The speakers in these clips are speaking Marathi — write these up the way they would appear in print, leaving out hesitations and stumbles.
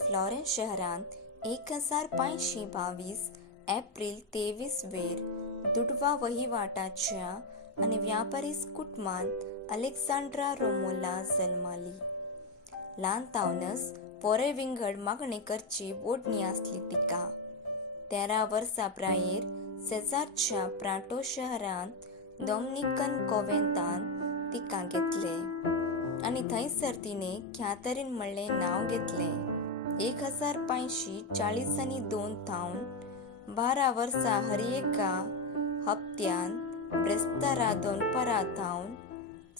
फ्लॉरेन्स शहरांत 1522 एप्रिल 23 वेर दुडवा वहिवाटाच्या आणि व्यापारी कुटुंबांत अलेक्झांड्रा रोमोला जल्माली. ल्हानतावनच पोरे विंगड मागणी करची बोडणी आसली तिका. 13 वर्सां प्रायर सेजारच्या प्रांटो शहरांत डॉमिनिकन कॉव्हेंतान तिका घेतले आणि थंयसर तिने कॅथरीन म्हणले नाव घेतले. 1542 थावन 12 वर्सां हरिएका हप्त्यान ब्रेस्तारा दोनपरा थावन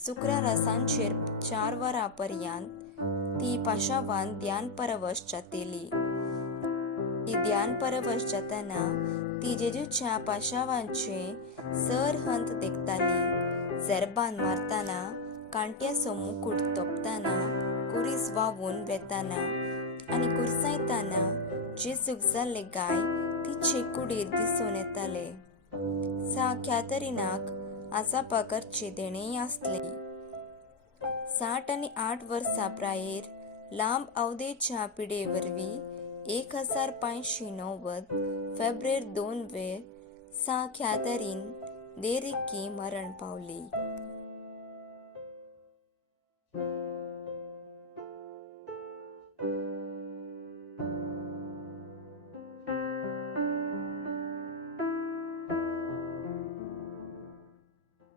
शुक्रारा सांजेर 4 वरां पर्यंत ती पाशावान ध्यानपरवश जातेली. ती ध्यानपरवश जातना ती जेजूच्या पाशावांचे सरहंत देखताली. झेरबान मारतना, कांट्याचो मुकुट तोपतना, कुरीस वावून वेताना आनी कुरसायताना जेजूक जाल्ले गाय तिचे कुडीर दिसून येताले. कॅथरीनाक आजापा करचे देणेय आसले. 68 वर्सां प्रायर लांब अवधेच्या पिडे वरवीं 1590 फेब्रेर 2 वेर कॅथरीन देरिकी मरण पावली.